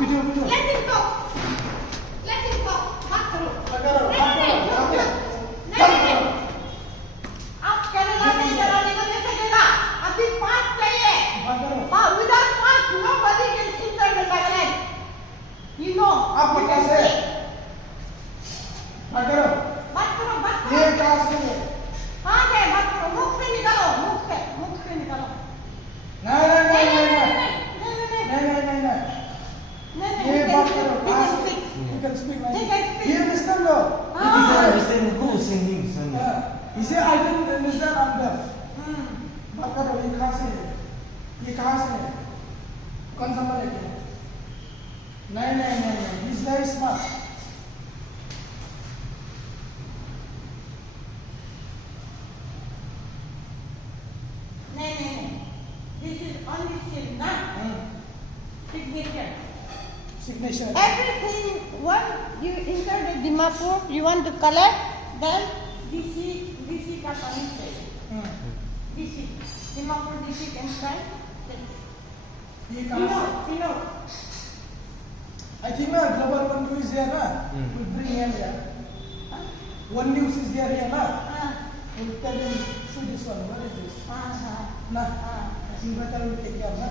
Video video Let him go. Let him go. मत करो. करो नहीं. आप केरला से कराने को कैसे देगा? अभी 5 चाहिए. Without 5, nobody can enter the Nagaland. You know. आप कैसे? मत करो. ये कहाँ से है? कहाँ से? मत करो. मुख से निकालो. मुख से निकालो. नहीं ये बात करो. You can speak like you understand though. Understand who singing song? He said I didn't understand. I'm deaf. बात करो. ये कहाँ से है? ये कहाँ से है? कौन सा मर है? नहीं. He's very smart. नहीं. This is only seal, not signature. Signature. Everything, when you enter the Dimapur, you want to collect, then DC का permit चाहिए. DC, Dimapur DC can sign. ये कहाँ से? You know. I think na global one news is there na. We bring him here. One news is there here na. We'll tell him show this one. What is this? Na. You better will take care na.